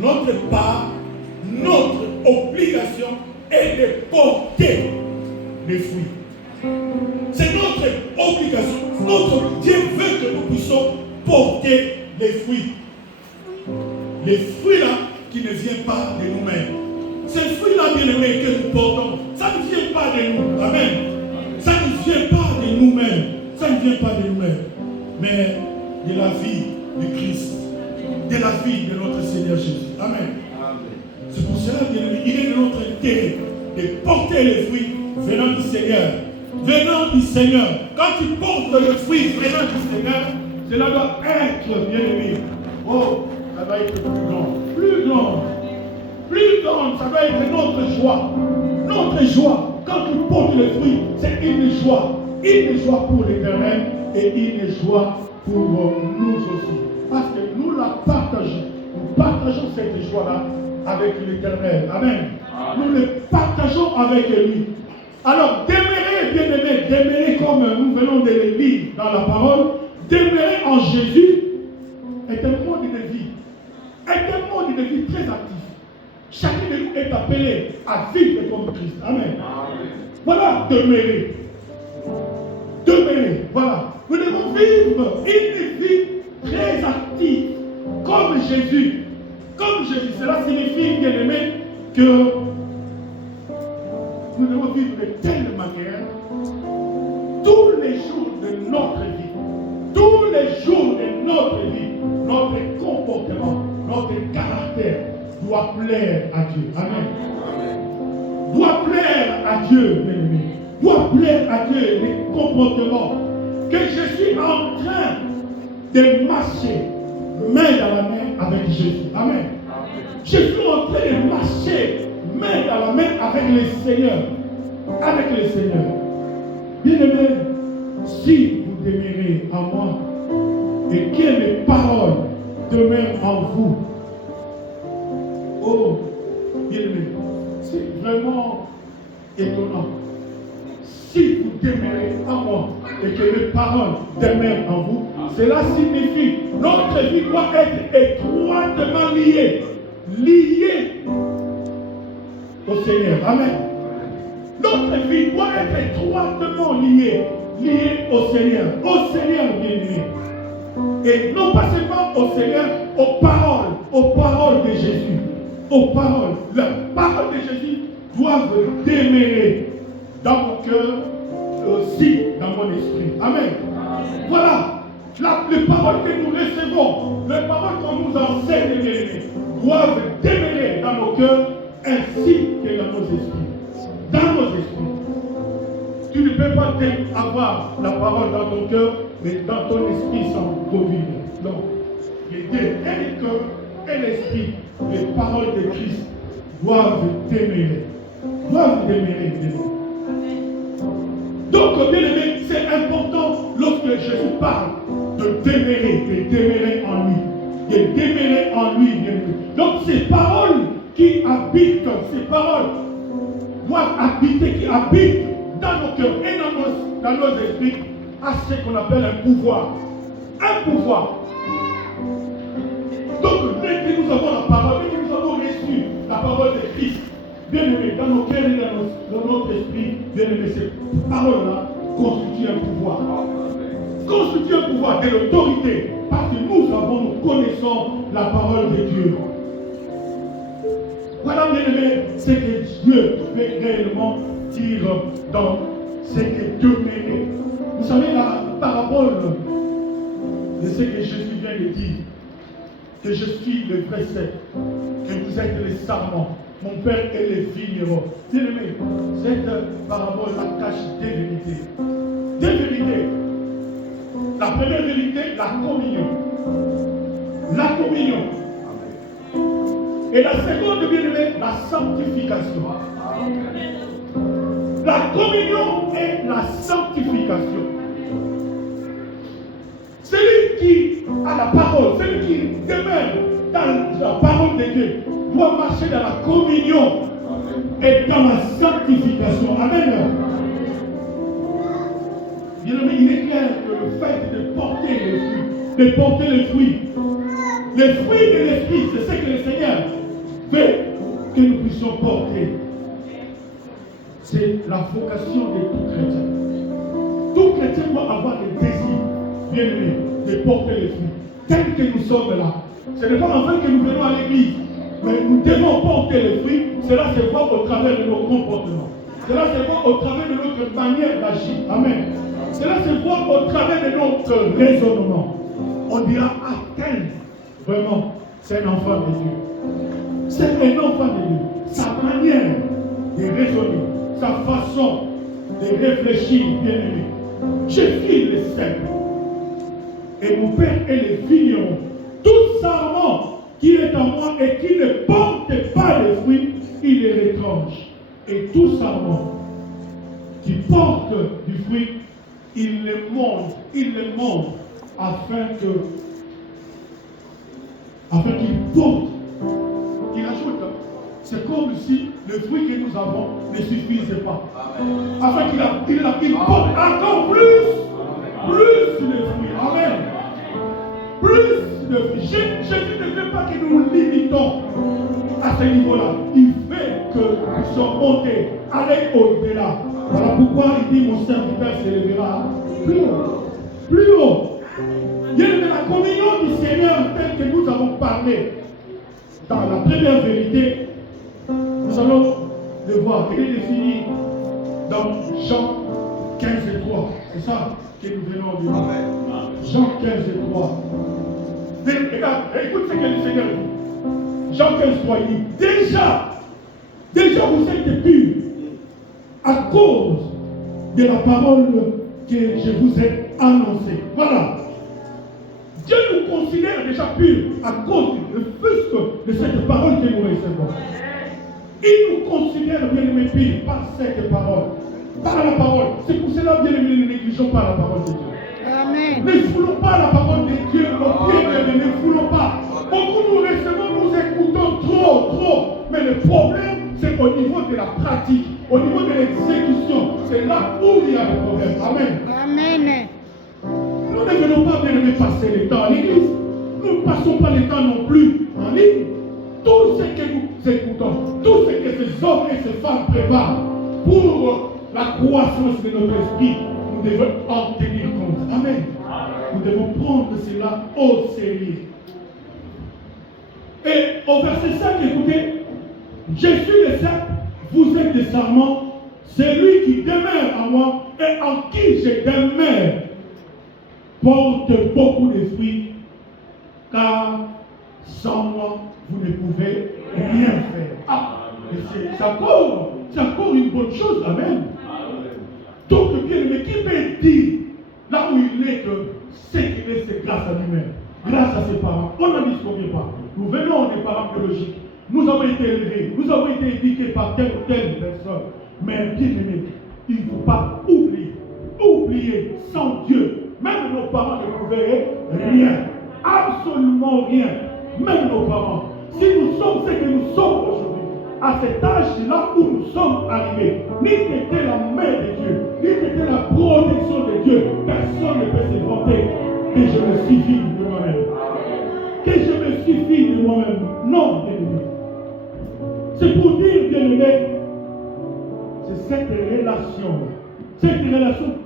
notre part, notre obligation est de porter les fruits. C'est notre obligation. Notre Dieu veut que nous puissions porter les fruits. Les fruits là qui ne viennent pas de nous-mêmes. Ces fruits-là, bien-aimés, que nous portons, ça ne vient pas de nous. Amen. Ça ne vient pas de nous-mêmes. Ça ne vient pas de nous-mêmes. Mais de la vie de Christ. De la vie de notre Seigneur Jésus. Amen. C'est pour cela, bien-aimés, il est de notre intérêt de porter les fruits venant du Seigneur. Venant du Seigneur. Quand tu portes le fruit venant du Seigneur, cela doit être, bien-aimé. Oh, ça va être plus grand. Plus grand. Plus grande, ça va être notre joie. Notre joie, quand tu portes le fruit, c'est une joie. Une joie pour l'Éternel et une joie pour nous aussi. Parce que nous la partageons. Nous partageons cette joie-là avec l'Éternel. Amen. Nous le partageons avec lui. Alors, demeurer, bien-aimé, demeurer comme nous venons de le lire dans la parole, demeurer en Jésus est un mode de vie. Est un mode de vie très actif. Chacun de nous est appelé à vivre comme Christ. Amen. Voilà, demeurer. Demeurer, voilà. Nous devons vivre une vie très active, comme Jésus. Comme Jésus. Cela signifie, bien aimé, que nous devons vivre de telle manière tous les jours de notre vie. Tous les jours de notre vie, notre comportement, notre caractère doit plaire à Dieu. Amen. Doit plaire à Dieu, bien-aimé. Doit plaire à Dieu les comportements. Que je suis en train de marcher main dans la main avec Jésus. Amen. Je suis en train de marcher main dans la main avec le Seigneur. Avec le Seigneur. Bien-aimé, si vous demeurez en moi et que mes paroles demeurent en vous, oh, bien-aimé, c'est vraiment étonnant. Si vous demeurez en moi et que mes paroles demeurent en vous, cela signifie que notre vie doit être étroitement liée. Liée au Seigneur. Amen. Notre vie doit être étroitement liée au Seigneur. Au Seigneur, bien-aimé. Et non pas seulement au Seigneur, aux paroles de Jésus. Aux paroles. Les paroles de Jésus doivent demeurer dans mon cœur, aussi dans mon esprit. Amen. Voilà. Les paroles que nous recevons, les paroles qu'on nous enseigne, doivent demeurer dans nos cœurs ainsi que dans nos esprits. Dans nos esprits. Tu ne peux pas avoir la parole dans ton cœur, mais dans ton esprit sans vivre. Non. Les deux, et le cœur et l'esprit, les paroles de Christ doivent demeurer. Doivent demeurer. Donc, bien aimé, c'est important lorsque Jésus parle de demeurer en lui. De demeurer en lui, bien aimé. Donc, ces paroles qui habitent, ces paroles doivent habiter, qui habitent dans nos cœurs et dans nos esprits, à ce qu'on appelle un pouvoir. Un pouvoir. Donc, dès que nous avons la parole, dès que nous avons reçu la parole de Christ, bien aimé, dans nos cœurs et dans notre esprit, bien aimé, ces paroles-là constituent un pouvoir. Constituent un pouvoir de l'autorité, parce que nous connaissons la parole de Dieu. Voilà, bien aimé, ce que Dieu fait réellement dire dans ce que demeurer. Vous savez, la parabole de ce que Jésus vient de dire, que je suis le vrai cep, que vous êtes les sarments, mon Père est les vignerons. Bien aimé, cette parabole la cache des vérités. Des vérités. La première vérité, la communion. La communion. Et la seconde, bien aimé, la sanctification. La communion et la sanctification. Celui qui a la parole, celui qui demeure dans la parole de Dieu, doit marcher dans la communion et dans la sanctification. Amen. Bien aimé, il est clair que le fait de porter les fruits de l'esprit, c'est ce que le Seigneur puissions porter. C'est la vocation de tout chrétien. Tout chrétien doit avoir le désir, bien aimé, de porter les fruits. Tel que nous sommes là. Ce n'est pas en vain que nous venons à l'église. Mais nous devons porter les fruits. Cela se voit au travers de nos comportements. Cela se voit au travers de notre manière d'agir. Amen. Cela se voit au travers de notre raisonnement. On dira, ah, tel, vraiment, c'est un enfant de Dieu. C'est un enfant de Dieu. Sa manière de raisonner, sa façon de réfléchir, bien aimé. Je suis le sel. Et mon Père est le vigneron. Tout sarment qui est en moi et qui ne porte pas de fruits, il est retranche. Et tout sarment qui porte du fruit, il le monte afin qu'il porte. Il ajoute, c'est comme si le fruit que nous avons ne suffisait pas. Afin qu'il porte encore plus de fruits. Amen. Plus de fruits. Jésus ne veut pas que nous nous limitons à ce niveau-là. Il veut que nous puissions monter, aller au-delà. Voilà pourquoi il dit, mon serviteur s'élèvera plus haut. Plus haut. Il y a la communion du Seigneur telle que nous avons parlé. Dans la première vérité, nous allons le voir. Il est défini dans Jean 15 et 3. C'est ça que nous venons de voir. Jean 15 et 3. Mais regarde, écoute ce que le Seigneur dit. Jean 15 et 3 dit, déjà vous êtes purs à cause de la parole que je vous ai annoncée. Voilà. Dieu nous considère déjà purs à cause du feu de cette parole que nous recevons. Il nous considère bien aimés purs par cette parole. Par la parole. C'est pour cela, bien aimés, ne négligeons pas la parole de Dieu. Amen. Ne foulons pas la parole de Dieu. Ne foulons pas. Beaucoup nous recevons, nous écoutons trop. Mais le problème, c'est au niveau de la pratique, au niveau de l'exécution. C'est là où il y a le problème. Amen. Amen. Nous ne venons pas bien aimer passer le temps à l'église. Nous ne passons pas le temps non plus en ligne. Tout ce que nous écoutons, tout ce que ces hommes et ces femmes préparent pour la croissance de notre esprit, nous devons en tenir compte. Amen. Nous devons prendre cela au sérieux. Et au verset 5, écoutez, je suis le cerf, vous êtes des sarments, celui qui demeure en moi et en qui je demeure porte beaucoup de fruits, car sans moi, vous ne pouvez rien faire. Ah, c'est encore une bonne chose, amen. Donc, bien aimé, qui peut dire, là où il est, que ce qu'il est, c'est grâce à lui-même, grâce à ses parents. On n'en disconvient pas. Nous venons des parents biologiques. Nous avons été élevés, nous avons été éduqués par telle ou telle personne. Mais bien aimé, il ne faut pas oublier, sans Dieu, même nos parents ne pouvaient rien, absolument rien, même nos parents. Si nous sommes ce que nous sommes aujourd'hui, à cet âge-là où nous sommes arrivés, ni qu'était la main de Dieu, ni qu'était la protection de Dieu, personne ne peut se vanter que je me suffis de moi-même. Que je me suffis de moi-même. Non, bien-aimé. C'est pour dire, bien-aimé, c'est cette relation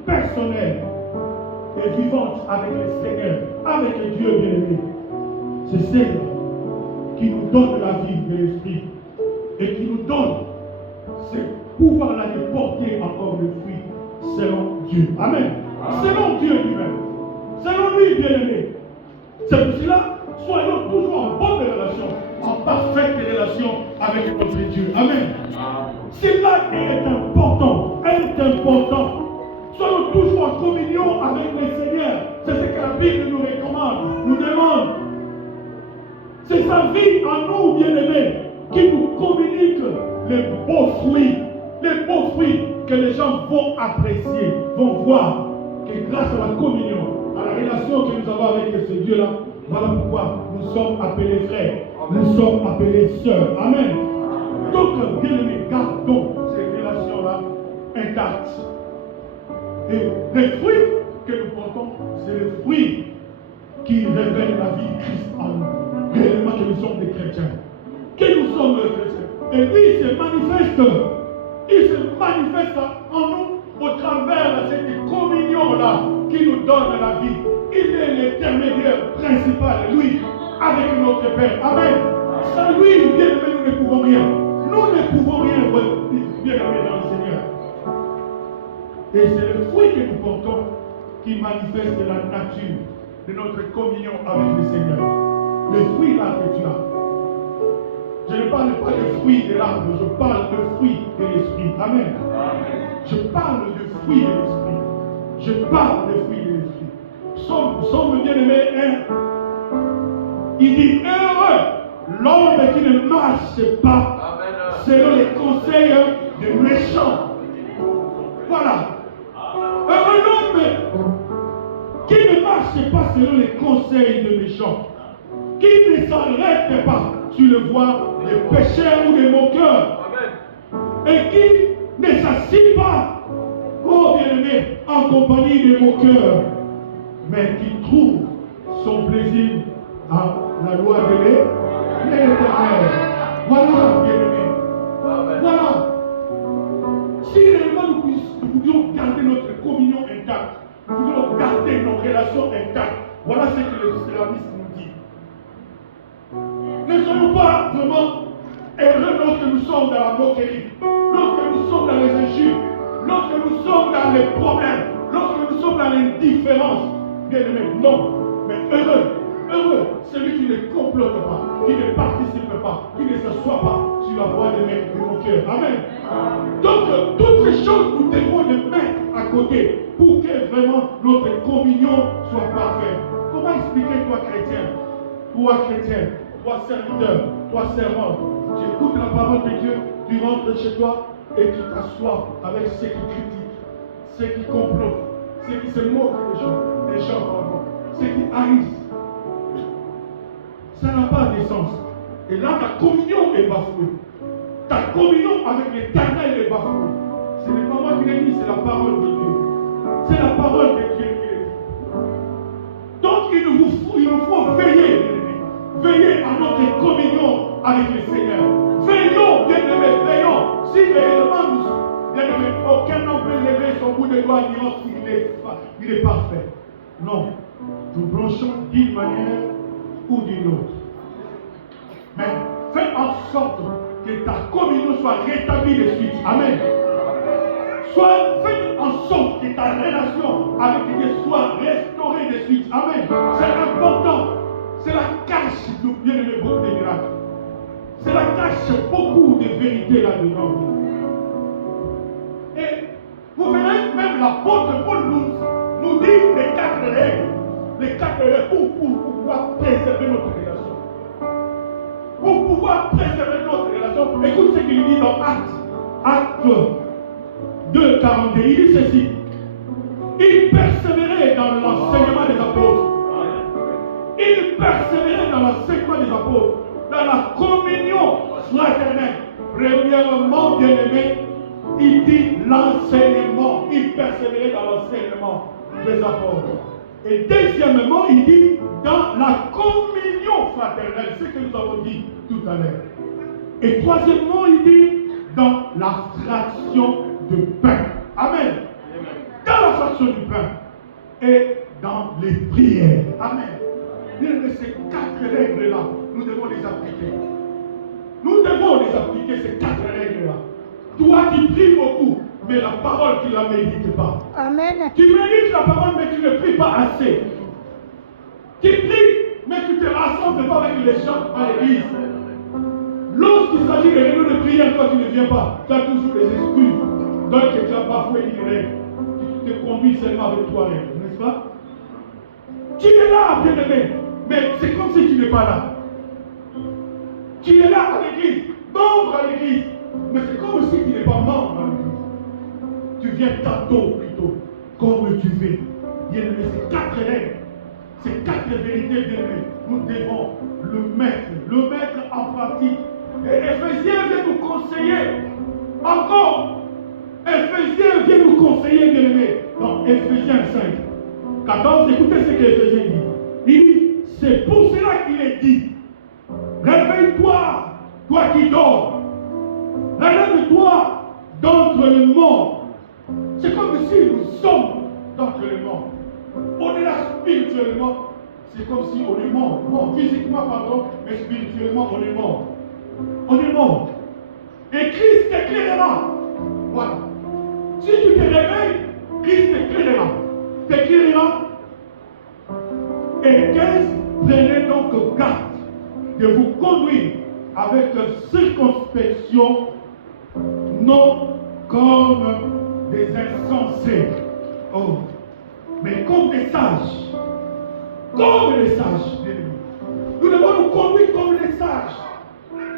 personnelle et vivante avec le Seigneur, avec le Dieu bien-aimé. C'est celle qui nous donne la vie de l'esprit et qui nous donne ce pouvoir-là de porter encore le fruit selon Dieu. Amen. Selon Dieu lui-même. Selon lui, bien-aimé. C'est pour cela, soyons toujours en bonne relation, en parfaite relation avec notre Dieu. Amen. Cela est important. Soyons toujours en communion avec le Seigneur. C'est ce que la Bible nous recommande, nous demande. C'est sa vie en nous, bien-aimés, qui nous communique les beaux fruits que les gens vont apprécier, vont voir que grâce à la communion, à la relation que nous avons avec ce Dieu-là, voilà pourquoi nous sommes appelés frères, nous sommes appelés sœurs. Amen. Donc, bien-aimés, gardons ces relations-là intactes. Et les fruits que nous portons, c'est les fruits qui révèlent la vie de Christ en nous. Réellement que nous sommes des chrétiens. Que nous sommes des chrétiens. Et lui, il se manifeste. Il se manifeste en nous au travers de cette communion-là qui nous donne la vie. Il est l'intermédiaire principal, lui, avec notre Père. Amen. Sans lui, bien aimé, nous ne pouvons rien. Nous ne pouvons rien, bien aimé, dans le Seigneur. Et c'est le fruit que nous portons qui manifeste la nature de notre communion avec le Seigneur. Le fruit là que tu as. Je ne parle pas des fruits de l'arbre, je parle de fruits de l'esprit. Amen. Je parle de fruits de l'esprit. Je parle des fruits de l'esprit. Psaume bien-aimé 1. Il dit heureux l'homme qui ne marche pas selon les conseils des méchants. Voilà. Heureux l'homme qui ne marche pas selon les conseils des méchants, qui ne s'arrête pas sur le voie des pécheurs ou des moqueurs, et qui ne s'assied pas, oh bien-aimé, en compagnie des moqueurs, mais qui trouve son plaisir à la loi de l'Éternel. Voilà, bien-aimé. Voilà. Si réellement nous pouvions garder notre communion intacte, nous pouvions garder nos relations intactes, voilà ce que le islamisme nous dit. Ne sommes pas vraiment heureux lorsque nous sommes dans la moquerie, lorsque nous sommes dans les injures, lorsque nous sommes dans les problèmes, lorsque nous sommes dans l'indifférence. Bien aimé, non, mais heureux, celui qui ne complote pas, qui ne participe pas, qui ne s'assoit pas sur la voie de mon cœur. Amen. Donc, toutes ces choses, nous devons les mettre à côté pour que vraiment notre communion soit parfaite. Comment expliquer, toi chrétien, toi serviteur, toi servant, tu écoutes la parole de Dieu, tu rentres chez toi et tu t'assois avec ceux qui critiquent, ceux qui complotent, ceux qui se moquent des gens, ceux qui haïssent. Ça n'a pas de sens. Et là, ta communion est bafouée. Ta communion avec l'Éternel est bafouée. Ce n'est pas moi qui l'ai dit, c'est la parole de Dieu. C'est la parole de Dieu qui l'est dit. Donc, il nous faut veiller, veiller à notre communion avec le Seigneur. Veillons, bien-aimés, veillons. Si réellement nous, bien-aimés, aucun homme peut lever son bout de doigt en disant qu'il est parfait. Non. Nous branchons d'une manière ou d'une autre. Mais fais en sorte que ta communion soit rétablie de suite. Amen. Fais en sorte que ta relation avec Dieu soit restaurée de suite. Amen. C'est important. C'est la cache de bien-aimé beaucoup de miracles. C'est la cache beaucoup de vérités là-dedans. Et vous verrez, même l'apôtre Paul nous dit les 4 règles. Les 4 règles pour pouvoir préserver notre relation. Pour pouvoir préserver notre relation. Écoute ce qu'il dit dans Acte 2, 42. Il dit ceci. Il persévérait dans l'enseignement des apôtres. Il persévérait dans l'enseignement des apôtres. Dans la communion fraternelle. Premièrement, bien-aimé, il dit l'enseignement. Il persévérait dans l'enseignement des apôtres. Et deuxièmement, il dit dans la communion fraternelle, ce que nous avons dit tout à l'heure. Et troisièmement, il dit dans la fraction de pain. Amen. Dans la fraction du pain et dans les prières. Amen. Bien de ces 4 règles-là, nous devons les appliquer. Nous devons les appliquer, ces 4 règles-là. Toi qui pries beaucoup, mais la parole, tu ne la médites pas. Amen. Tu médites la parole, mais tu ne pries pas assez. Tu pries, mais tu ne te rassembles pas avec les gens à l'église. Lorsqu'il s'agit de réunions de prière, toi tu ne viens pas. Tu as toujours des excuses. Donc tu as bafoué une règle. Tu te conduis seulement avec toi, n'est-ce pas? Tu es là, bien-aimé, mais c'est comme si tu n'es pas là. Tu es là à l'église, membre à l'église, mais c'est comme si tu n'es pas membre à l'église. Tu viens tantôt plutôt, comme tu veux. Bien-aimé, ces 4 règles, ces 4 vérités, bien-aimé, nous devons le mettre en pratique. Et Éphésiens vient nous conseiller. Encore, Éphésiens vient nous conseiller, bien-aimé, dans Éphésiens 5, 14, écoutez ce que Éphésiens dit. Il dit, c'est pour cela qu'il est dit, réveille-toi, toi qui dors, Relève-toi d'entre les morts. C'est comme si nous sommes d'entre les morts. On est là spirituellement. C'est comme si on est mort. Bon, physiquement, pardon, mais spirituellement, on est mort. On est mort. Et Christ t'éclairera. Voilà. Si tu te réveilles, Christ t'éclairera. Et 15, prenez donc garde de vous conduire avec circonspection, non comme des insensés, mais comme des sages. Comme des sages. Nous devons nous conduire comme des sages.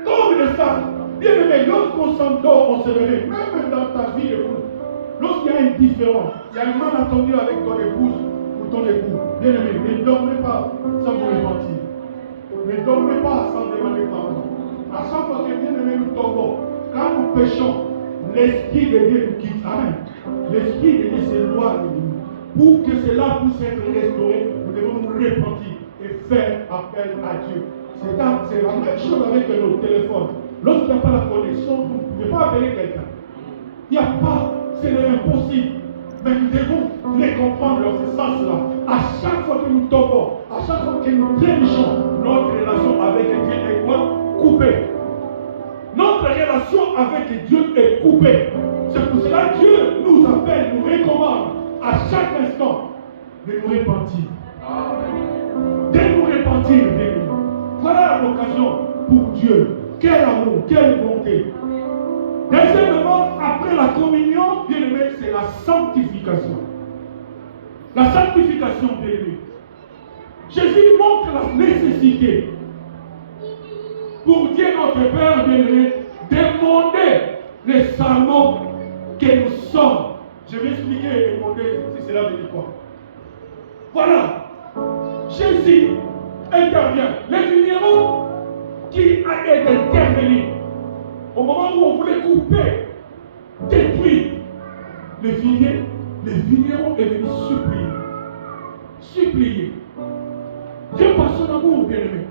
Comme des sages. Bien aimé, lorsqu'on s'endort, on se réveille. Même dans ta vie de couple. Lorsqu'il y a une différence, il y a un malentendu avec ton épouse ou ton époux. Bien aimé, ne dormez pas sans vous repentir. Ne dormez pas sans demander pardon. À chaque fois que bien aimé nous tombons, quand nous péchons, l'Esprit de Dieu nous quitte. Amen. L'Esprit de Dieu s'éloigne de nous. Pour que cela puisse être restauré, nous devons nous repentir et faire appel à Dieu. C'est la même chose avec nos téléphones. Lorsqu'il n'y a pas la connexion, vous ne pouvez pas appeler quelqu'un. Il n'y a pas, c'est impossible. Mais nous devons les comprendre dans ce sens-là. À chaque fois que nous tombons, à chaque fois que nous trébuchons, notre relation avec Dieu est quoi? Coupée. Notre relation avec Dieu est coupée. C'est pour cela que Dieu nous appelle, nous recommande à chaque instant de nous repentir. De nous repentir, bien. Voilà l'occasion pour Dieu. Quel amour, quelle bonté. Deuxièmement, après la communion, bien aimé, c'est la sanctification. La sanctification, bien aimé. Jésus montre la nécessité pour Dieu notre Père, bien aimé, demander les serments que nous sommes. Je vais expliquer et demander si cela veut dire quoi. Voilà. Jésus intervient. Les vignerons qui a été intervenu au moment où on voulait couper, détruire les vignerons est venu supplier. Dieu par son amour, bien aimé,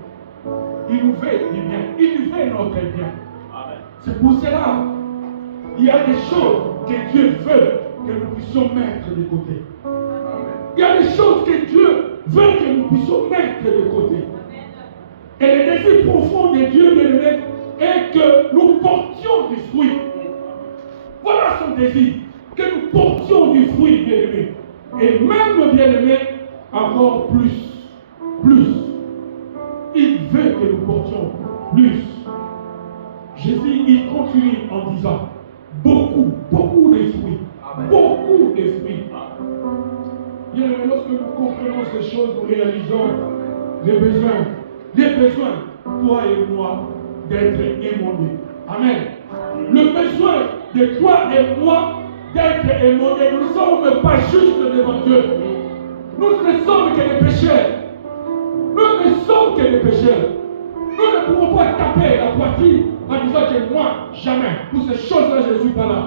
il nous fait du bien, il nous fait notre bien. C'est pour cela il y a des choses que Dieu veut que nous puissions mettre de côté. Il y a des choses que Dieu veut que nous puissions mettre de côté. Et le désir profond de Dieu, bien aimé, est que nous portions du fruit. Voilà son désir, que nous portions du fruit, bien aimé. Et même, bien aimé, encore plus. Il veut que nous portions plus. Jésus, il continue en disant beaucoup de fruits. Beaucoup de fruits. Bien aimé, lorsque nous comprenons ces choses, nous réalisons les besoins, toi et moi, d'être émondés. Amen. Le besoin de toi et moi d'être émondés. Nous ne sommes pas justes devant Dieu. Nous ne sommes que des pécheurs. Nous ne pouvons pas taper la poitrine en disant que moi, jamais. Pour ces choses-là, je ne suis pas là.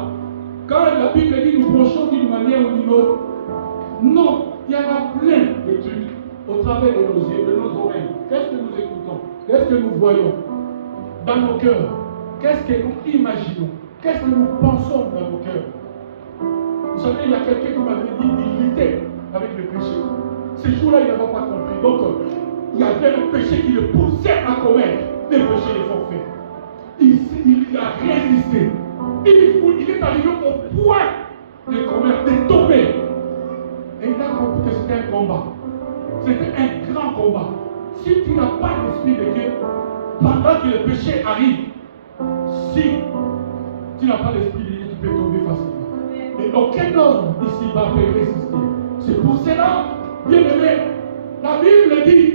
Quand la Bible dit nous penchons d'une manière ou d'une autre, non, il y en a plein de trucs au travers de nos yeux, de nos oreilles. Qu'est-ce que nous écoutons? Qu'est-ce que nous voyons dans nos cœurs? Qu'est-ce que nous imaginons? Qu'est-ce que nous pensons dans nos cœurs? Vous savez, il y a quelqu'un qui m'avait dit qu'il luttait avec le péché. Ce jour-là, il n'avait pas compris. Donc, il y avait le péché qui le poussait à commettre des péchés de forfait. Il a résisté. Il est arrivé au point de commettre, de tomber. Et il a compris que c'était un combat. C'était un grand combat. Si tu n'as pas l'esprit de Dieu, pendant que le péché arrive, si tu n'as pas l'esprit de Dieu, tu peux tomber facilement. Et aucun homme ici-bas peut résister. C'est pour cela, bien aimé, la Bible dit,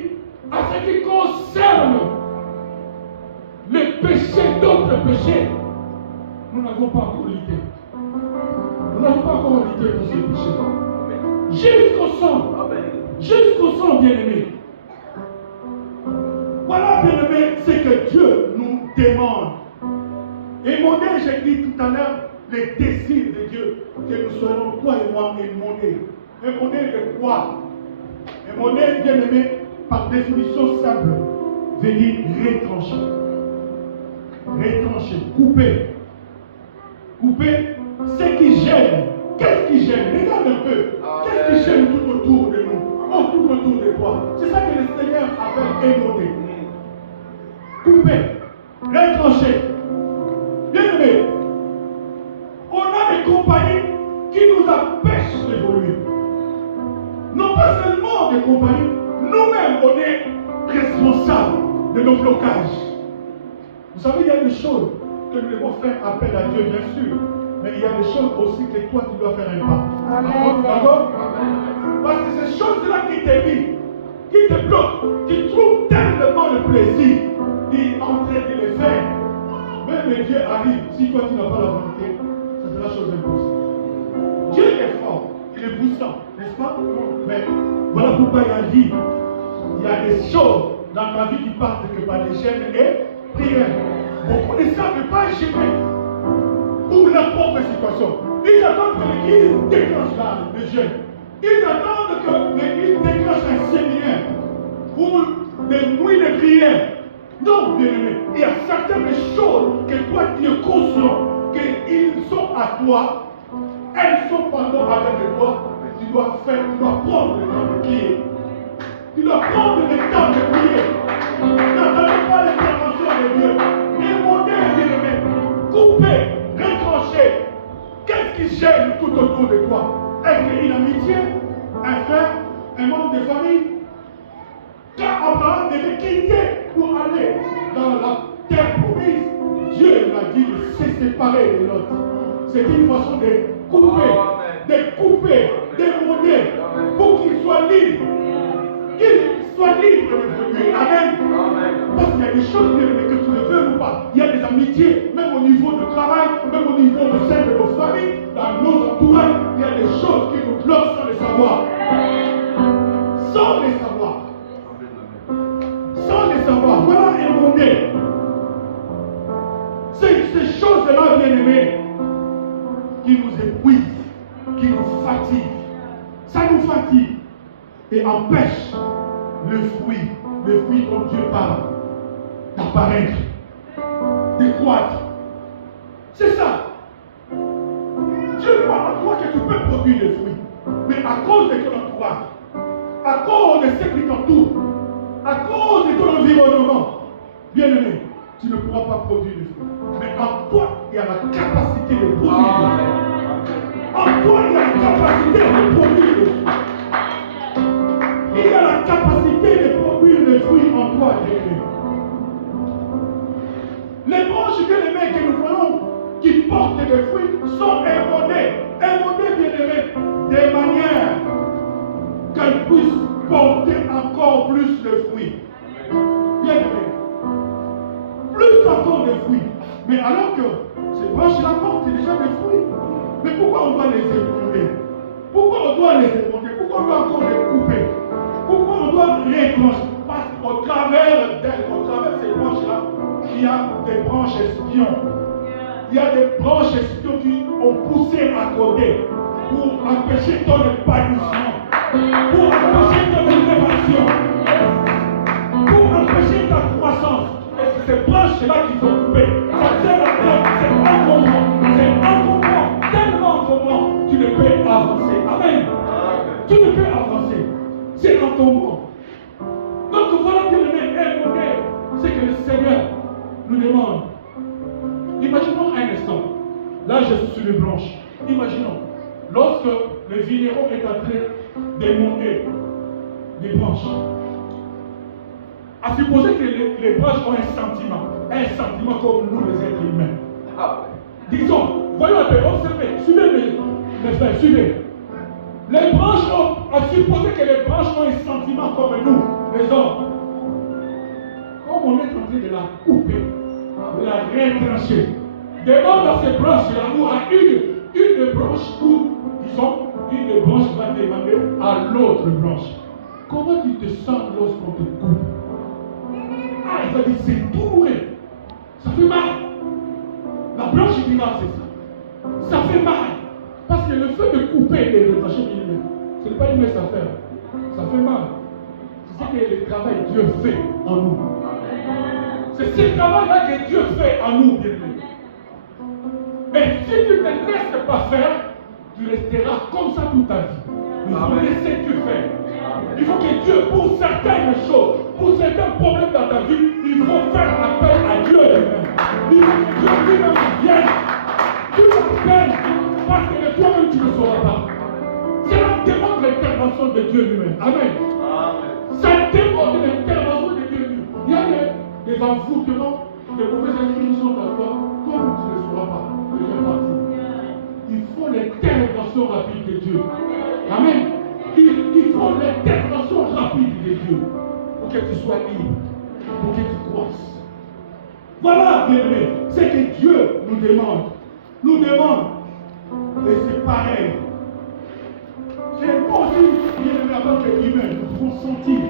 à ce qui concerne les péchés, d'autres péchés, nous n'avons pas encore lutté. Nous n'avons pas encore lutté pour ces péchés. Jusqu'au sang, bien aimé. Voilà, bien aimé, ce que Dieu nous demande. Et mon Dieu, j'ai dit tout à l'heure, les désirs de Dieu, que nous serons, toi et moi, émondés. Émondés de quoi? Émondés, bien aimé, par définition simple, veut dire retrancher. Retrancher, couper. couper ce qui gêne. Qu'est-ce qui gêne? Regarde un peu. Qu'est-ce qui gêne tout autour de nous, tout autour de toi? C'est ça que le Seigneur appelle émonder. Couper, retrancher. Bien aimé, on a des compagnies qui nous empêchent d'évoluer. Non pas seulement des compagnies, nous-mêmes on est responsables de nos blocages. Vous savez, il y a des choses que nous devons faire appel à Dieu, bien sûr. Mais il y a des choses aussi que toi tu dois faire un pas. D'accord? Parce que ces choses-là qui t'évitent, qui te bloquent, tu trouves tellement le plaisir d'entrer de les faire. Même le Dieu arrive, si toi tu n'as pas la volonté, ça sera chose impossible. Dieu est fort, il est puissant, n'est-ce pas? Mais voilà pourquoi il a dit, il y a des choses dans ta vie qui partent que par des chaînes et prières. Beaucoup ne savent pas gêner pour leur propre situation. Ils attendent que l'Église déclenche le jeûne. Ils attendent que l'Église déclenche un séminaire pour des nuits de prière. Non, bien aimé, il y a certaines choses que toi tu es conscient qu'ils sont à toi, elles sont pendant avec toi. Tu dois prendre le temps de prier. Tu dois prendre le temps de prier. N'attendez pas l'intervention de Dieu. Demandez, bien aimé, couper, retrancher. Qu'est-ce qui gêne tout autour de toi? Est-ce qu'une amitié, un frère, un membre de famille? Quand Abraham devait quitter pour aller dans la terre promise, Dieu l'a dit de se séparer de l'autre. C'est une façon de couper, d'émonder pour qu'il soit libre. Qu'il soit libre d'évoluer. Amen. Parce qu'il y a des choses que tu ne veux ou pas. Il y a des amitiés, même au niveau du travail, même au niveau de celle de nos familles, dans nos entourages, il y a des choses qui nous bloquent sans les savoir. Sans les savoir. Sans les savoir. Voilà émonder. Ces choses-là, bien aimés, qui nous épuisent, qui nous fatiguent. Ça nous fatigue et empêche le fruit dont Dieu parle, d'apparaître, de croître. C'est ça. Dieu voit en toi que tu peux produire des fruits, mais à cause de ton entourage, à cause de ce qui t'entoure, à cause de ton environnement, bien aimé, tu ne pourras pas produire des fruits. Mais en toi, il y a la capacité de produire des fruits. En toi, il y a la capacité de produire des fruits. Il y a la capacité de produire des fruits en toi, bien-aimé. Les branches, bien-aimés, que nous voyons, qui portent des fruits, sont émondées, bien-aimés, de manière qu'elles puissent porter encore plus de fruits. Bien-aimés. Plus encore de fruits. Mais alors que ces branches-là portent déjà des fruits. Mais pourquoi on doit les émonder? Pourquoi on doit les émonder? Pourquoi on doit encore les couper? Pourquoi on doit les brancher? Parce qu'au travers d'elles, au travers de ces branches-là, il y a des branches espions. Il y a des branches espions qui ont poussé à côté pour empêcher ton épanouissement, pour empêcher ton élévation, pour empêcher ta croissance. Et c'est ces branches-là qu'il faut couper. Ça sert à rien, c'est encombrant, tellement encombrant, tu ne peux avancer. Amen. Tu ne peux avancer. C'est encombrant. Donc voilà bien aimé, c'est que le Seigneur nous demande. Imaginons un instant. Là, je suis sur les branches. Imaginons. Lorsque le vigneron est en train d'émonder les branches. À supposer que les branches ont un sentiment comme nous les êtres humains. Disons, voyons un peu, observez, suivez mes frères, suivez. Les branches ont, à supposer que les branches ont un sentiment comme nous, les hommes. Comme on est en train de la couper, de la retrancher. Demande à ces branches-là, ou à une branche, ou disons, une branche va demander à l'autre branche. Comment tu te sens lorsqu'on te coupe? Ah, il va dire, c'est douloureux. Ça fait mal. La branche dira, c'est ça. Ça fait mal. Parce que le fait de couper et de retrancher, ce n'est pas une mince affaire. Ça fait mal. C'est ce que le travail que Dieu fait en nous. C'est ce travail-là que Dieu fait en nous, bien aimé. Et si tu laisses pas faire, tu resteras comme ça toute ta vie. Il faut laisser Dieu faire. Il faut que Dieu, pour certaines choses, pour certains problèmes dans ta vie, il faut faire appel à Dieu lui-même. Il faut que Dieu lui-même vienne. Tu l'appelles parce que de toi-même tu ne sauras pas. Cela demande l'intervention de Dieu lui-même. Amen. Ça demande l'intervention de Dieu lui-même. Il y a des envoûtements, des mauvaises instructions dans toi. Toi-même tu ne sauras pas. Il faut l'intervention rapide de Dieu. Amen. Il faut l'intervention rapide de Dieu pour que tu sois libre, pour que tu croisses. Voilà, bien-aimé, ce que Dieu nous demande. Nous demande. Et c'est pareil. C'est aussi, bien-aimé, en tant qu'humain, nous pouvons sentir.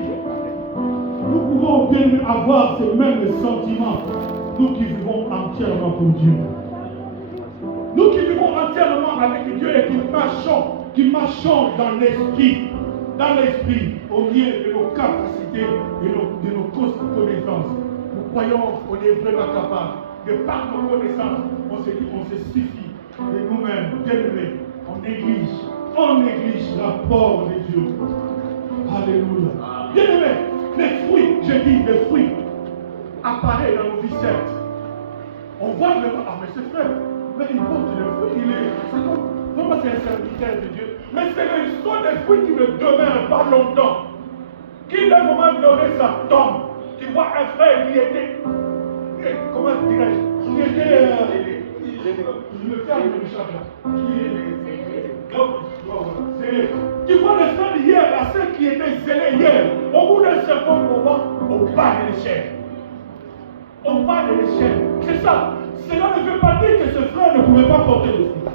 Nous pouvons bien avoir ces mêmes sentiments. Nous qui vivons entièrement pour Dieu. Nous qui vivons entièrement avec Dieu et qui marchons dans l'esprit, au milieu de nos capacités et de nos connaissances. Nous croyons qu'on est vraiment capable. Que par nos connaissances, on se dit qu'on se suffit de nous-mêmes, bien-aimés. On néglige l'apport de Dieu. Alléluia. Bien-aimés, les fruits, les fruits apparaissent dans nos vies, certes. On voit le mais c'est frère. Mais il porte le fruit, c'est comme, vraiment c'est un serviteur de Dieu. Mais ce sont des fruits qui ne demeurent pas longtemps. Qui d'un moment donné, ça tombe. Tu vois un frère qui était, comment dirais-je, qui était, je le fais avec le charge là. Tu vois les frères hier, la sœur qui était zélée hier, au bout d'un certain moment, on bat de l'échelle. On bat de l'échelle. C'est ça. Cela ne veut pas dire que ce frère ne pouvait pas porter le fruit.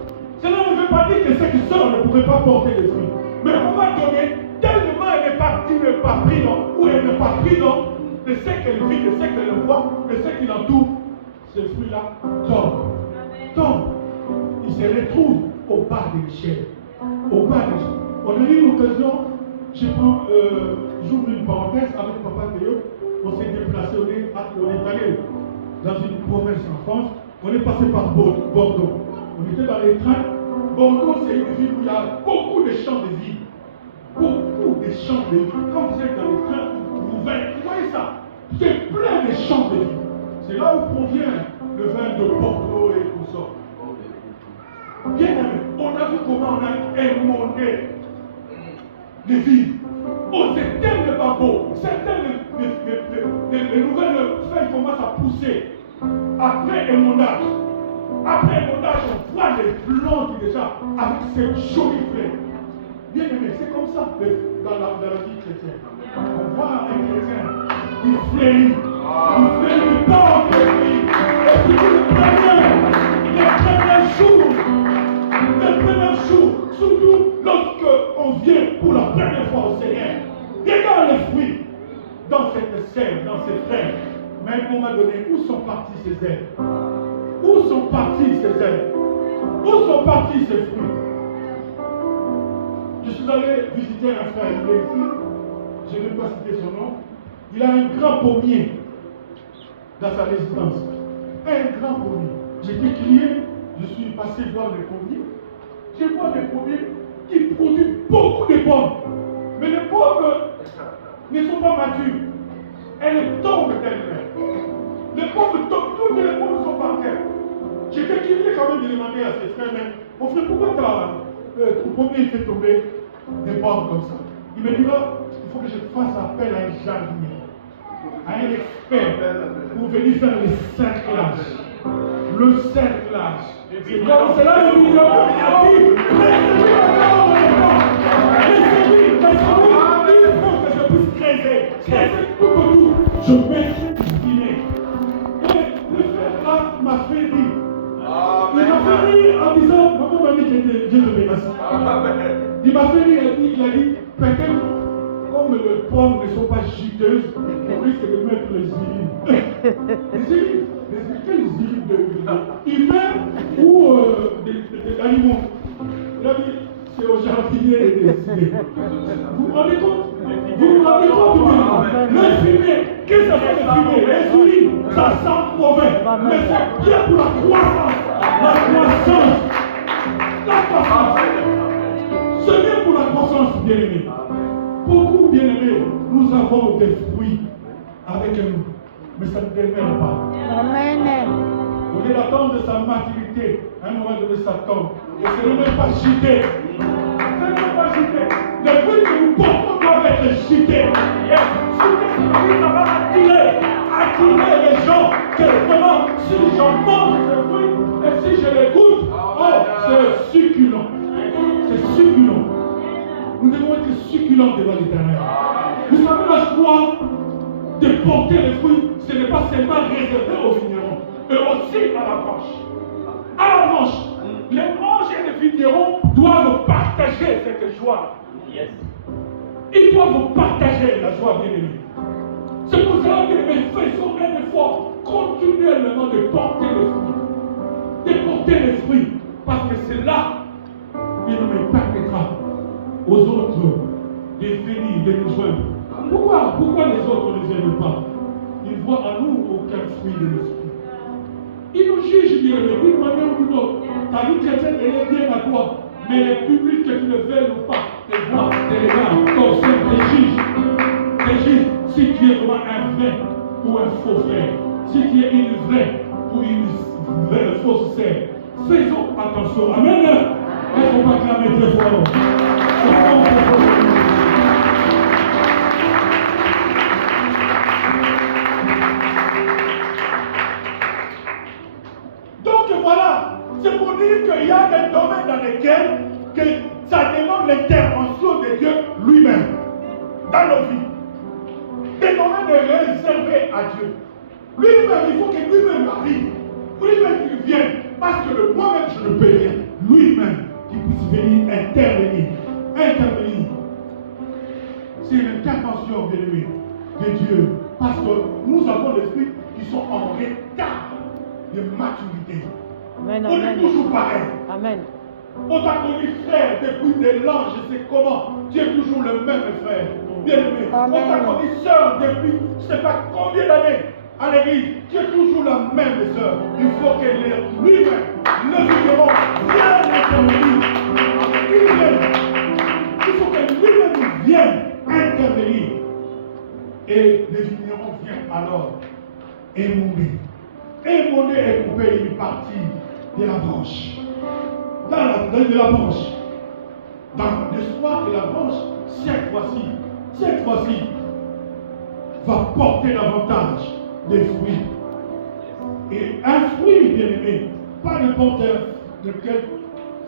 Cela ne veut pas dire que cette sœur ne pouvait pas porter le fruit. Mais à un moment donné, tellement elle n'est pas pris dans, ou elle n'est pas pris dans de ce qu'elle vit, de ce qu'elle voit, de ce qui l'entoure, ce fruit-là tombe. Il se retrouve au bas de l'échelle. Au bas de l'échelle. On a eu l'occasion, j'ouvre une parenthèse avec Papa Théo, on s'est déplacé, on est allé dans une province en France, on est passé par Bordeaux. On était dans les trains. Bordeaux, c'est une ville où il y a beaucoup de champs de vie. Beaucoup de champs de vie. Quand vous êtes dans les trains, vous voyez ça. C'est plein de champs de vie. C'est là où provient le vin de Bordeaux et tout ça. Bien aimé, on a vu comment on a émondé les villes. Oh, c'est tellement pas beau. Les nouvelles feuilles commencent à pousser. Après émondage, on voit les plantes déjà avec cette jolie fleur. Bien aimé, c'est comme ça dans la vie chrétienne. On voit un chrétien qui fleurit, il porte le fruit. Et puis les premiers jours, surtout lorsqu'on vient pour la première fois au Seigneur, regarde les fruits dans cette serre, dans ces frères. Mais à un moment donné, où sont partis ces ailes? Où sont partis ces ailes? Où sont partis ces fruits? Je suis allé visiter un frère, il est ici, je ne vais pas citer son nom. Il a un grand pommier dans sa résidence. Un grand pommier. J'étais crié, je suis passé voir les pommiers. Je vois des pommiers qui produisent beaucoup de pommes. Mais les pommes ne sont pas matures. Elles tombent d'elles-mêmes. Les pommes tombent, toutes les pommes sont par terre. J'étais curieux quand même de demander à ses frères, mais mon frère, pourquoi ton pommier fait tomber des pommes comme ça? Il me dit là, il faut que je fasse appel à un jardinier, à un expert, pour venir faire le cerclage. Le cerclage. C'est comme cela le milieu a dit, laissez-lui encore dans les pommes. Laissez-lui, il faut que je puisse creuser tout autour. Je vais dîner. Et le frère là m'a fait rire. Il m'a fait rire en disant, maman m'a dit que Dieu te bénisse. Il m'a fait rire, il a dit, peut-être comme les pommes ne sont pas juteuses, on risque de mettre les huiles. Les huiles, quelles huiles de humains ou des animaux? Il a dit, c'est au jardinier et des huiles. Vous vous rendez compte? Vous vous rendez compte? Le fumier, qu'est-ce que ça fait le fumier? Les huiles, ça sent mauvais. Mais c'est bien pour la croissance. La croissance. La croissance. Ce n'est pour la croissance, bien-aimés. Beaucoup, bien-aimés, nous avons des fruits avec nous. Mais ça ne démêle pas. Amen. Au lieu d'attendre sa maturité, à un moment donné, ça tombe. Et ce n'est même pas jeté. Ce n'est même pas jeté. Les fruits que nous portons doivent être jetés. Jetés, ça va attirer les gens. Que vraiment, si j'en mange ces fruits, et si je les goûte, oh, c'est succulent. C'est succulent. Nous devons être succulents devant l'Éternel. Vous savez, la joie de porter les fruits, ce n'est pas seulement réservé aux vignerons, mais aussi à la branche. À la branche. Les branches et les vignerons doivent partager cette joie. Yes. Ils doivent partager la joie, bien-aimée. C'est pour cela que mes faisons un effort continuellement de porter les fruits. De porter les fruits. Parce que c'est là qu'il nous permettra aux autres de venir, de nous joindre. Pourquoi les autres ne viennent pas? Ils voient à nous aucun fruit de l'esprit. Ils nous jugent d'une manière ou d'une autre. Ta vie chrétienne, elle est bien à toi. Mais les publics que tu ne veux ou pas, te voient, te regardent, t'observent, te jugent. Si tu es vraiment un vrai ou un faux frère. Si tu es une vraie ou une fausse sœur. Faisons attention. Amen. Est-ce qu'on va clamer très fort? Donc voilà, c'est pour dire qu'il y a des domaines dans lesquels que ça demande l'intervention de Dieu lui-même dans nos vies. Des domaines réservés à Dieu. Lui-même, il faut que lui-même arrive. Lui-même qu'il vienne. Parce que moi-même, je ne peux rien. Lui-même, qui puisse venir intervenir. C'est une intervention, bien-aimé, de Dieu. Parce que nous avons des fruits qui sont en retard de maturité. Amen, on est toujours pareil. Amen. On t'a connu frère depuis des langues, je sais comment. Tu es toujours le même frère. Bien-aimé. On t'a connu sœur depuis je ne sais pas combien d'années à l'église. Tu es toujours la même sœur. Il faut que lui-même, le vigneron, vienne intervenir. Il faut que lui-même vienne intervenir. Et le vigneron vient alors émouler. Émouler et couper une partie de la branche. De la branche. Dans l'espoir que la branche, cette fois-ci, va porter davantage des fruits. Et un fruit, bien aimé, pas n'importe quel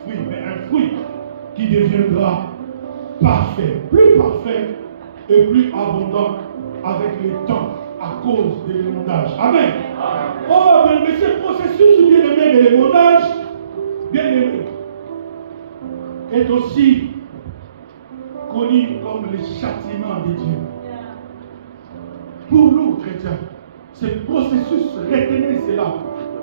fruit, mais un fruit qui deviendra parfait, plus parfait et plus abondant avec le temps à cause de l'émondage. Amen. Oh, mais ce processus, bien aimé, de l'émondage, bien aimé, est aussi connu comme le châtiment de Dieu. Pour nous, chrétiens, ce processus, retenez cela,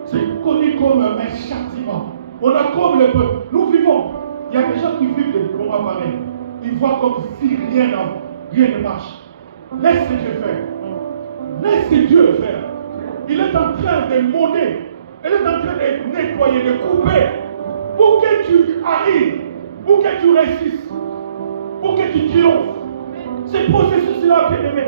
c'est connu comme un châtiment. On a comme le peuple. Nous vivons. Il y a des gens qui vivent des moments pareils. Ils voient comme si rien ne marche. Laisse Dieu faire. Laisse Dieu faire. Il est en train de monter. Il est en train de nettoyer, de couper. Pour que tu arrives, pour que tu réussisses, pour que tu triomphes. Ce processus-là, bien-aimé,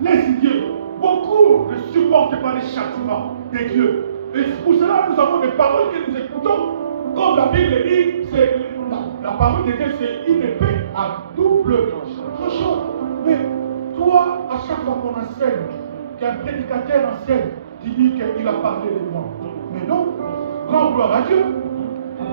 laisse Dieu. Beaucoup ne supportent pas les châtiments de Dieu. Et pour cela, nous avons des paroles que nous écoutons. Comme la Bible dit, c'est la parole de Dieu, c'est une épée à double tranchant. Mais toi, à chaque fois qu'on enseigne, qu'un prédicateur enseigne, tu dis qu'il a parlé de moi. Mais non, grand gloire à Dieu.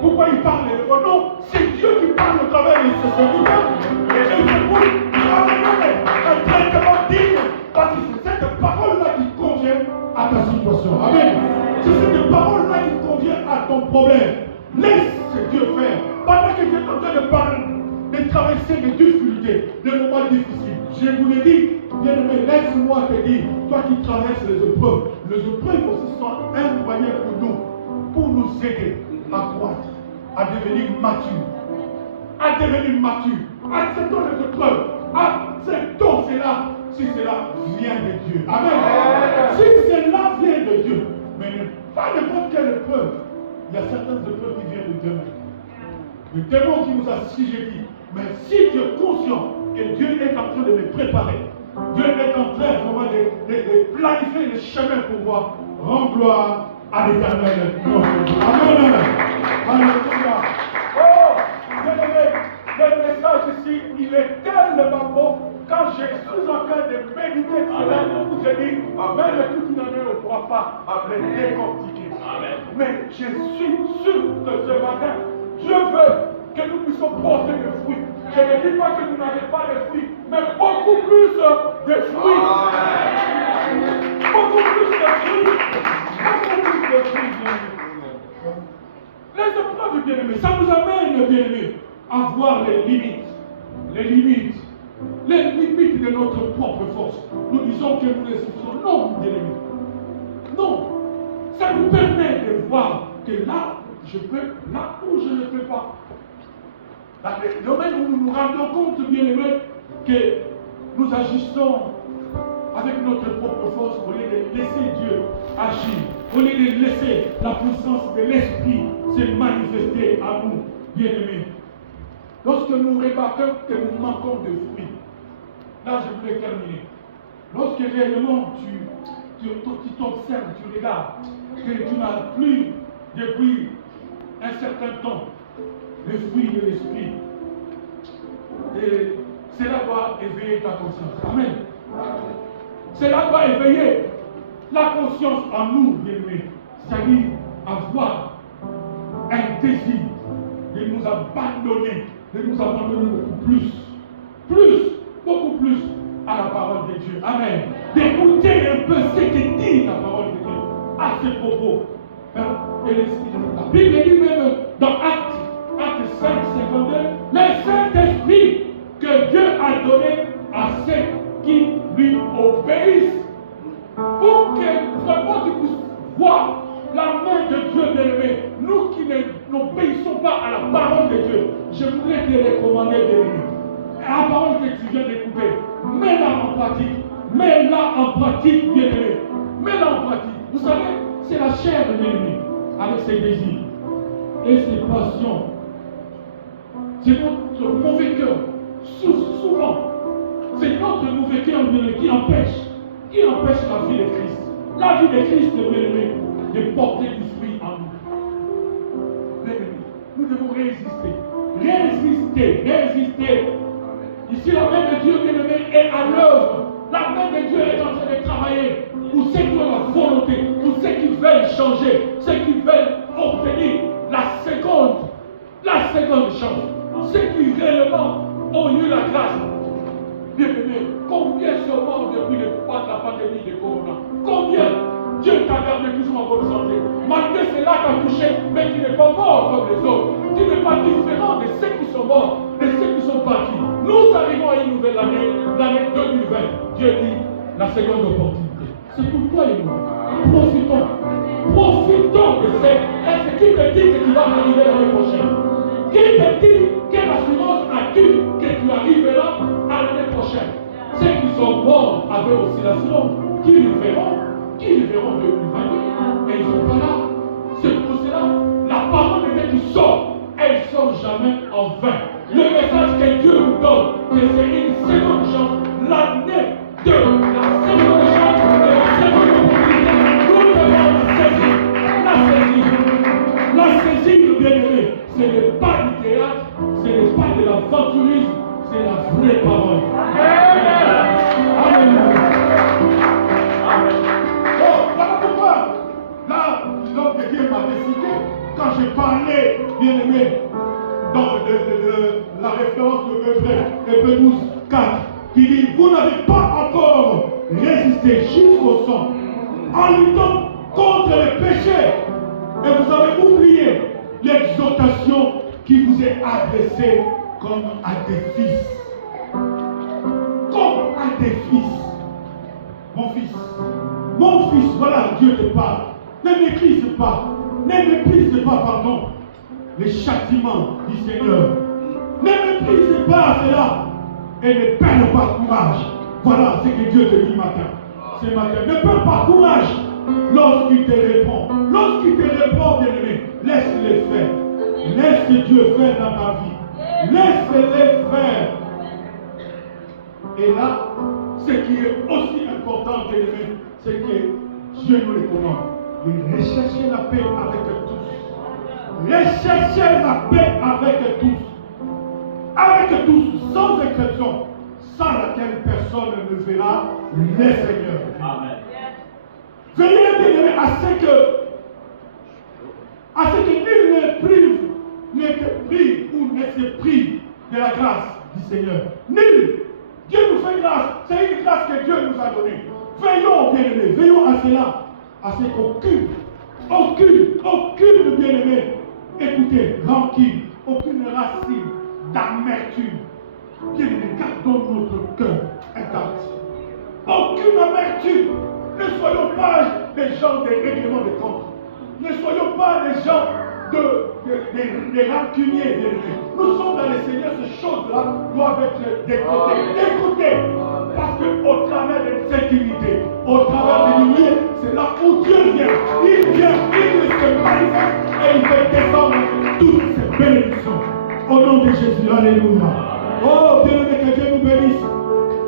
Pourquoi il parle de moi? Non, c'est Dieu qui parle au travers de ses serviteurs. Et c'est pour travailler un traitement digne. Parce que c'est cette parole-là qui convient à ta situation. Amen. C'est cette parole-là qui convient à ton problème. Laisse Dieu faire. Pendant que tu es en train de parler, de traverser des difficultés, des moments difficiles. Je vous l'ai dit, bien-aimé, laisse-moi te dire, toi qui traverses les épreuves aussi sont un moyen pour nous aider à croître, à devenir mature. Acceptons les épreuves. Acceptons cela si cela vient de Dieu. Amen. Si cela vient de Dieu, mais pas n'importe quelle épreuve. il y a certaines épreuves qui viennent de démons. Le démon qui nous a assujettis. Mais si tu es conscient que Dieu est en train de les préparer, Dieu est en train vraiment de planifier le chemin pour voir, rends gloire à l'Éternel. Amen. Alléluia. Oh, bien-aimé, le message ici, il est tellement beau. Quand je suis en train de méditer cela, je dis, même de toute une année, on ne pourra pas le décortiquer. Mais je suis sûr que ce matin, Dieu veut que nous puissions porter des fruits. Je ne dis pas que vous n'avez pas de fruits, mais beaucoup plus de fruits. Beaucoup plus de fruits. Beaucoup plus de fruits, bien-aimés. Les épreuves, bien-aimés, ça nous amène, bien-aimés, à voir les limites. Les limites. Les limites de notre propre force. Nous disons que nous les suffisons. Non, bien-aimés. Non. Ça nous permet de voir que là, je peux, là où je ne peux pas. Dans le domaine où nous nous rendons compte, bien-aimés, que nous agissons avec notre propre force au lieu de laisser Dieu agir, au lieu de laisser la puissance de l'Esprit se manifester à nous, bien-aimés. Lorsque nous remarquons que nous manquons de fruits, là je voulais terminer. Lorsque réellement tu t'observes, tu regardes, que tu n'as plus depuis un certain temps les fruits de l'esprit, et cela doit éveiller ta conscience. Amen. Cela doit éveiller la conscience en nous, bien-aimés, c'est-à-dire avoir un désir de nous abandonner beaucoup plus à la parole de Dieu. Amen. D'écouter un peu ce que dit la parole de Dieu à ce propos. Et la Bible dit même dans Acte 5, 52, le Saint-Esprit que Dieu a donné à ceux qui lui obéissent. Pour que vraiment tu puisses voir la main de Dieu, bien-aimé. Nous qui n'obéissons pas à la parole de Dieu, je voudrais te recommander, bien-aimé, la parole que tu viens d'écouter, mets-la en pratique, bien-aimé. Mets-la en pratique. Vous savez, c'est la chair, bien-aimé, avec ses désirs et ses passions. C'est notre mauvais cœur. Souvent, c'est notre mauvais cœur, bien-aimé, qui empêche la vie de Christ. La vie de Christ, bien-aimé, de porter du fruit en nous. Bien-aimé, nous devons résister. Ici, la main de Dieu, bien-aimé, est à l'œuvre. La main de Dieu est en train de travailler pour ceux qui ont la volonté, pour ceux qui veulent changer, ceux qui veulent obtenir la seconde chance. Ceux qui réellement ont eu la grâce. Bien-aimé, combien sont morts depuis la pandémie de Corona? Combien Dieu t'a gardé toujours en bonne santé? Malgré cela t'a touché, mais tu n'es pas mort comme les autres. Tu n'es pas différent de ceux qui sont morts, de ceux qui sont partis. Nous arrivons à une nouvelle année, l'année 2020. Dieu dit la seconde opportunité. C'est pour toi et moi. Profitons de cette. Est-ce qui te dit que tu vas arriver l'année prochaine? Qui te dit quelle assurance as-tu que tu arriveras à l'année prochaine? Ceux qui sont morts avaient aussi l'assurance. Qui le verront 2022, mais ils ne sont pas là. C'est pour cela, la parole de Dieu qui sort, elle ne sort jamais en vain. Le message que Dieu nous donne, que c'est une seconde chance, l'année de la seconde chance, de la seconde opportunité, nous devons la saisir, bien-aimé. Ce n'est pas du théâtre, ce n'est pas de l'aventurisme, c'est la vraie parole. Amen. Voilà pourquoi, là, l'homme de Dieu m'a décidé, quand j'ai parlé, bien-aimé, dans la référence de Hébreux 12, 4, qui dit, vous n'avez pas encore résisté jusqu'au sang, en luttant contre les péchés, et vous avez oublié l'exhortation qui vous est adressée comme à des fils. Comme à des fils. Mon fils, voilà, Dieu te parle. Ne méprise pas, pardon, les châtiments du Seigneur. Ne méprise pas cela et ne perds pas courage. Voilà ce que Dieu te dit ce matin. Ne perds pas courage lorsqu'il te répond. Lorsqu'il te répond, bien-aimé, laisse laissez-les faire. Et là, ce qui est aussi important, bien aimé, c'est que Dieu nous le commande. De rechercher la paix avec tous. Rechercher la paix avec tous. Avec tous, sans exception, sans laquelle personne ne verra le Seigneur. Amen. Veillez, bien aimé, à ce que nul ne te prive ou ne se prive de la grâce du Seigneur. Nul. Dieu nous fait grâce. C'est une grâce que Dieu nous a donnée. Veillons, bien-aimés, veillons à cela. À ce qu'aucune bien-aimée, écoutez, rancune, aucune racine d'amertume. Bien-aimés, gardons notre cœur intact. Aucune amertume. Ne soyons pas des gens de règlement de compte. Ne soyons pas des gens de rancuniers. Nous sommes dans le Seigneur, ces choses-là doivent être décotées. Parce qu'au travers de cette unité, au travers de l'unité, c'est là où Dieu vient. Il vient, il se manifeste et il fait descendre toutes ces bénédictions. Au nom de Jésus, alléluia. Oh, bien-aimé, que Dieu nous bénisse.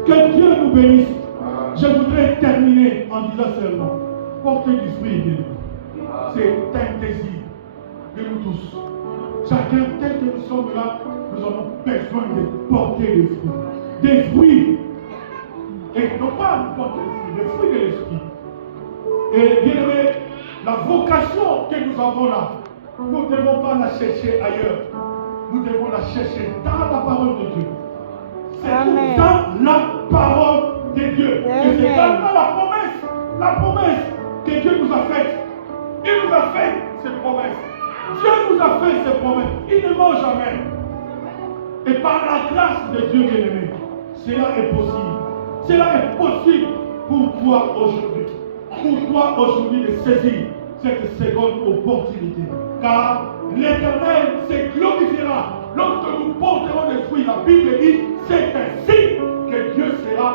Que Dieu nous bénisse. Je voudrais terminer en disant seulement, porter du fruit, bien-aimé. C'est un désir de nous tous. Chacun, tel que nous sommes là, nous avons besoin de porter des fruits. Des fruits. Et non pas porter des fruits de l'esprit. Et bien aimé, la vocation que nous avons là, nous ne devons pas la chercher ailleurs. Nous devons la chercher dans la parole de Dieu. C'est dans la parole de Dieu. Et c'est dans la promesse que Dieu nous a faite. Il nous a fait ses promesses. Dieu nous a fait ses promesses. Il ne ment jamais. Et par la grâce de Dieu bien-aimé, cela est possible. Cela est possible pour toi aujourd'hui. Pour toi aujourd'hui de saisir cette seconde opportunité. Car l'Éternel se glorifiera lorsque nous porterons des fruits. La Bible dit, c'est ainsi que Dieu sera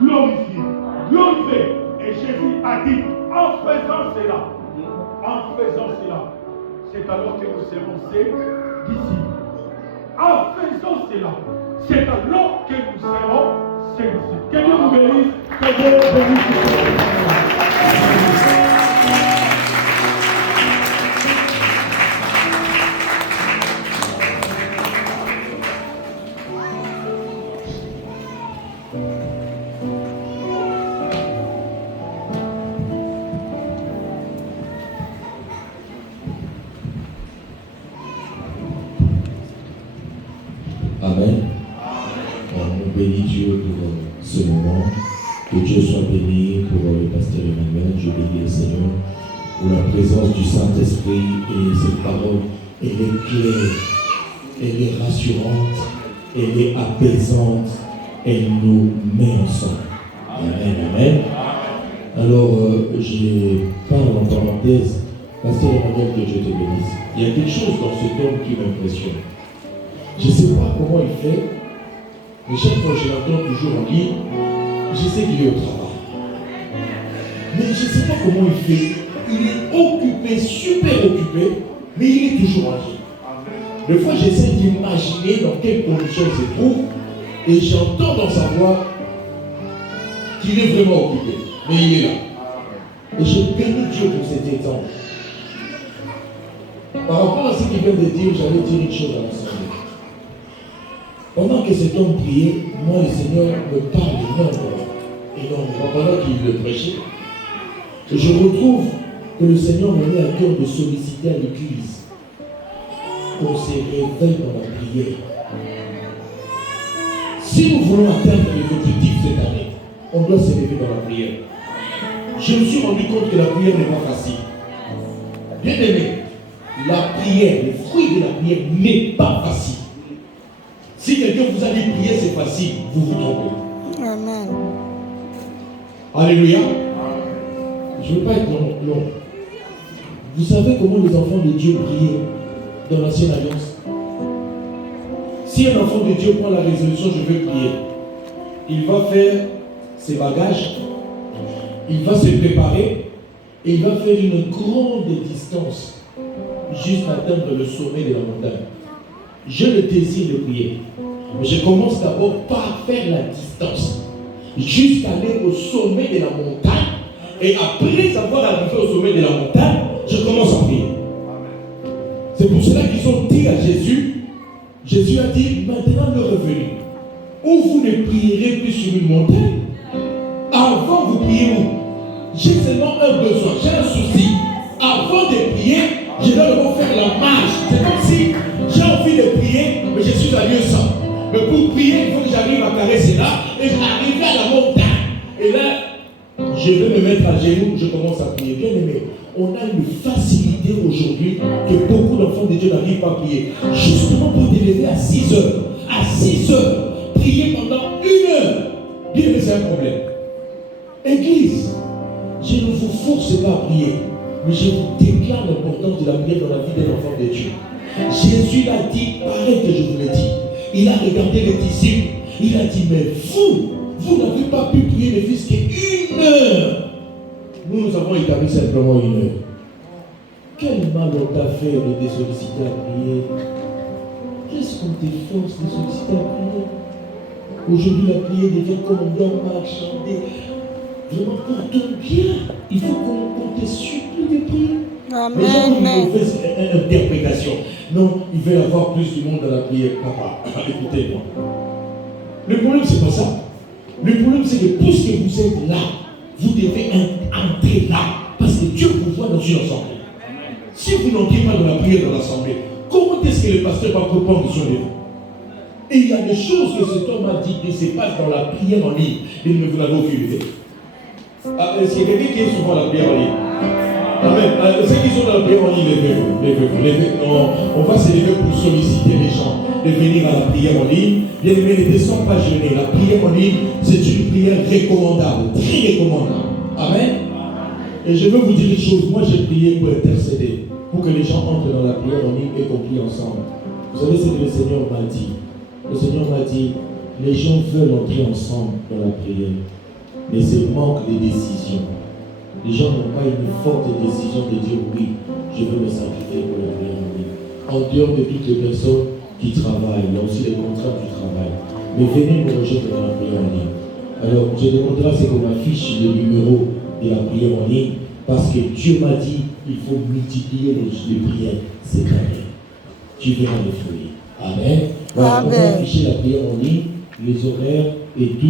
glorifié. Glorifié. Et Jésus a dit, en faisant cela, c'est alors que nous serons ses disciples. En faisant cela, c'est alors que nous serons ses disciples. Que Dieu nous bénisse. Que Dieu nous bénisse. Amen. On bénit Dieu pour ce moment. Que Dieu soit béni pour le pasteur Emmanuel. Je bénis le Seigneur pour la présence du Saint-Esprit. Et cette parole, elle est claire, elle est rassurante, elle est apaisante, elle nous met ensemble. Amen, amen. Alors, je parle en parenthèse, pasteur Emmanuel, que Dieu te bénisse. Il y a quelque chose dans cet homme qui m'impressionne. Je ne sais pas comment il fait, mais chaque fois que je l'entends toujours en ligne, je sais qu'il est au travail. Mais je ne sais pas comment il fait. Il est occupé, super occupé, mais il est toujours en ligne. Des fois, j'essaie d'imaginer dans quelles conditions il se trouve, et j'entends dans sa voix qu'il est vraiment occupé, mais il est là. Et je bénis Dieu pour cet exemple. Par rapport à ce qu'il vient de dire, j'allais dire une chose à l'assemblée. Pendant que cet homme priait, moi le Seigneur me parle énormément pendant qu'il le prêchait. Et je retrouve que le Seigneur m'a mis à cœur de solliciter à l'église qu'on se réveille dans la prière. Si nous voulons atteindre les objectifs cette année, on doit se réveiller dans la prière. Je me suis rendu compte que la prière n'est pas facile. Bien aimé, la prière, le fruit de la prière n'est pas facile. Si quelqu'un vous a dit prier c'est facile, vous vous trompez. Amen. Alléluia. Je ne veux pas être long. Vous savez comment les enfants de Dieu priaient dans l'ancienne alliance? Si un enfant de Dieu prend la résolution, je veux prier, il va faire ses bagages, il va se préparer et il va faire une grande distance jusqu'à atteindre le sommet de la montagne. J'ai le désir de prier. Mais je commence d'abord par faire la distance, jusqu'à aller au sommet de la montagne. Et après avoir arrivé au sommet de la montagne, je commence à prier. C'est pour cela qu'ils ont dit à Jésus, Jésus a dit, maintenant le revenu, où vous ne prierez plus sur une montagne, avant vous priez où? J'ai seulement un besoin, j'ai un souci. Avant de prier, je vais devoir faire la marche. C'est comme si j'ai envie de prier, mais je suis à lieu sans. Mais pour prier, il faut que j'arrive à caresser là et j'arrive à la montagne. Et là, je vais me mettre à genoux, je commence à prier. Bien aimé, on a une facilité aujourd'hui que beaucoup d'enfants de Dieu n'arrivent pas à prier. Justement pour te lever à 6 heures. À 6 heures, prier pendant 1 heure. Bien aimé, c'est un problème. Église, je ne vous force pas à prier, mais je vous déclare l'importance de la prière dans la vie d'un enfant de Dieu. Jésus l'a dit, pareil que je vous l'ai dit. Il a regardé les disciples. Il a dit, mais vous n'avez pas pu prier ne fût-ce qu'1 heure. Nous avons établi simplement 1 heure. Quel mal on t'a fait de te solliciter à prier? Qu'est-ce qu'on te force de solliciter à prier? Aujourd'hui, la prière devient comme on doit marchander. Vraiment, pour ton bien, il faut qu'on te supplie de prier. Amen. Les gens ont une mauvaise interprétation. Non, il veut avoir plus du monde dans la prière. Papa, écoutez-moi. Le problème, c'est pas ça. Le problème, c'est que puisque vous êtes là, vous devez entrer là. Parce que Dieu vous voit dans une assemblée. Si vous n'entrez pas dans la prière dans l'assemblée, comment est-ce que le pasteur va prendre sur vous? Et il y a des choses que cet homme a dit qui se passent dans la prière en ligne. Et vous l'avez aucune. Est-ce qu'il y a quelqu'un qui est souvent à la prière en ligne? Amen. Ceux qui sont dans la prière en ligne, levez-vous. Non, on va se lever pour solliciter les gens de venir à la prière en ligne. Bien aimé, ne descends pas gêner. La prière en ligne, c'est une prière recommandable, très recommandable. Amen. Et je veux vous dire une chose. Moi, j'ai prié pour intercéder, pour que les gens entrent dans la prière en ligne et qu'on prie ensemble. Vous savez ce que le Seigneur m'a dit? Le Seigneur m'a dit, les gens veulent entrer ensemble dans la prière, mais c'est manque de décision. Les gens n'ont pas une forte décision de dire oui, je veux me sacrifier pour la prière en ligne. En dehors de toutes les personnes qui travaillent, il y a aussi les contrats du travail. Mais venez me rejoindre dans la prière en ligne. Alors, je demanderai à ce qu'on affiche le numéro de la prière en ligne, parce que Dieu m'a dit, il faut multiplier les prières cette année. Tu verras les fruits. Amen. Voilà, on va afficher la prière en ligne, les horaires et tout.